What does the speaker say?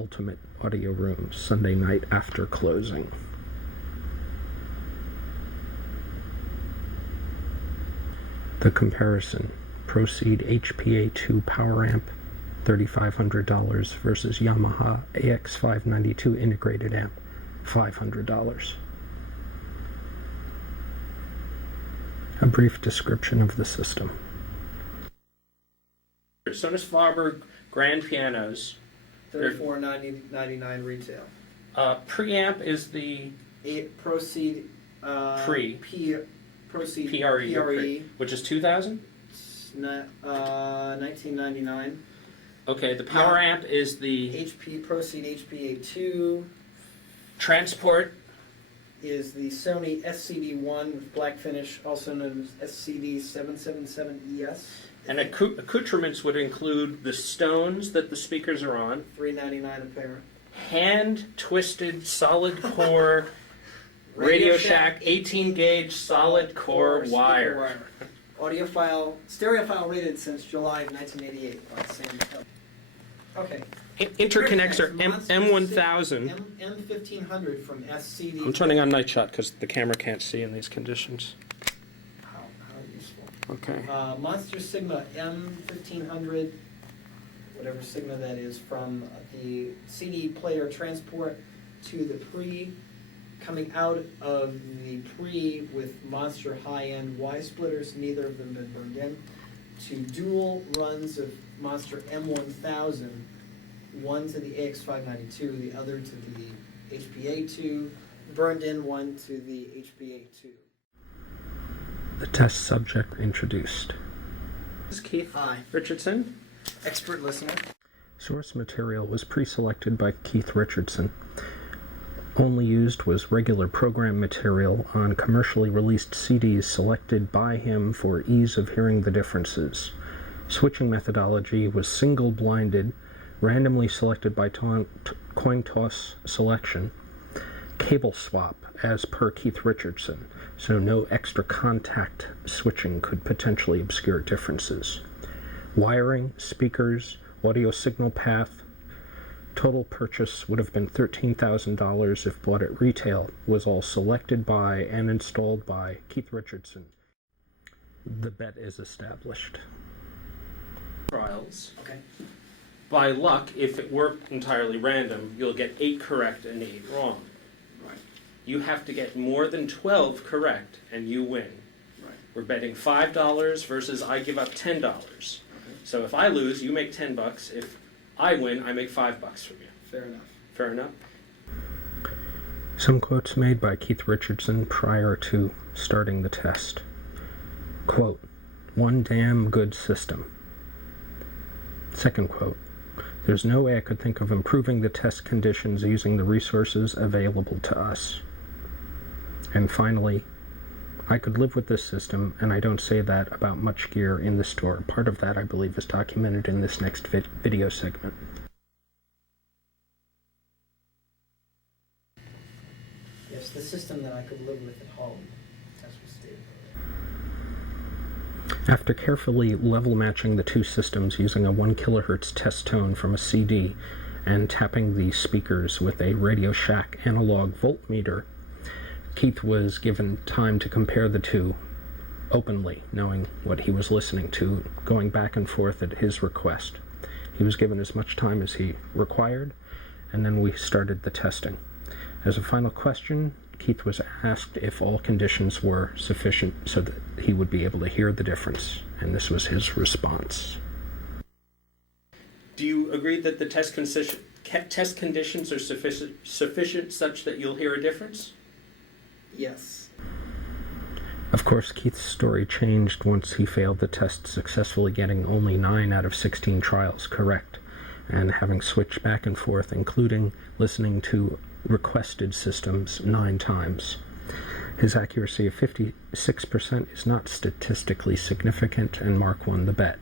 Ultimate Audio Room, Sunday night after closing. The comparison: Proceed HPA2 power amp, $3,500 versus Yamaha AX-592 integrated amp, $500. A brief description of the system. Sonus Faber grand pianos. $34.99 retail. Preamp is the Proceed Proceed PRE, which is 2,000. 1999. Okay, the power amp is the HP Proceed HPA2 transport. is the Sony SCD1 with black finish, also known as SCD777ES. And accoutrements would include the stones that the speakers are on, $3.99 a pair. hand-twisted solid core Radio Shack 18-gauge solid core wire. Audiophile, stereophile rated since July of 1988 by Sam. Okay. Interconnects are M1000. M1500 from SCD. I'm turning on night shot because the camera can't see in these conditions. How useful. Okay. Monster Sigma M1500, whatever Sigma that is, from the CD player transport to the pre, coming out of the pre with Monster high-end Y splitters, neither of them been burned in, to dual runs of Monster M1000, one to the AX-592, the other to the HPA2, burned in one to the HPA2. The test subject introduced. This is Keith Hi. Richardson. Expert listener. Source material was pre-selected by Keith Richardson. Only used was regular program material on commercially released CDs selected by him for ease of hearing the differences. Switching methodology was single-blinded, randomly selected by coin toss selection, cable swap as per Keith Richardson, so no extra contact switching could potentially obscure differences. Wiring, speakers, audio signal path. Total purchase would have been $13,000 if bought at retail, was all selected by and installed by Keith Richardson. The bet is established. Trials. Okay. By luck, if it were entirely random, you'll get 8 correct and 8 wrong. Right. You have to get more than 12 correct and you win. Right. We're betting $5 versus I give up $10. Okay. So if I lose, you make $10. If I win, I make $5 from you. Fair enough. Fair enough? Some quotes made by Keith Richardson prior to starting the test. Quote, "One damn good system." Second quote, "There's no way I could think of improving the test conditions using the resources available to us." And finally, "I could live with this system, and I don't say that about much gear in the store. Part of that, I believe, is documented in this next video segment." Yes, the system that I could live with at home, as we stated. After carefully level matching the two systems using a 1 kHz test tone from a CD and tapping the speakers with a Radio Shack analog voltmeter, Keith was given time to compare the two openly, knowing what he was listening to, going back and forth at his request. He was given as much time as he required, and then we started the testing. As a final question, Keith was asked if all conditions were sufficient so that he would be able to hear the difference, and this was his response. Do you agree that the test conditions are sufficient such that you'll hear a difference? Yes. Of course, Keith's story changed once he failed the test, successfully getting only 9 out of 16 trials correct, and having switched back and forth, including listening to requested systems 9 times. His accuracy of 56% is not statistically significant, and Mark won the bet.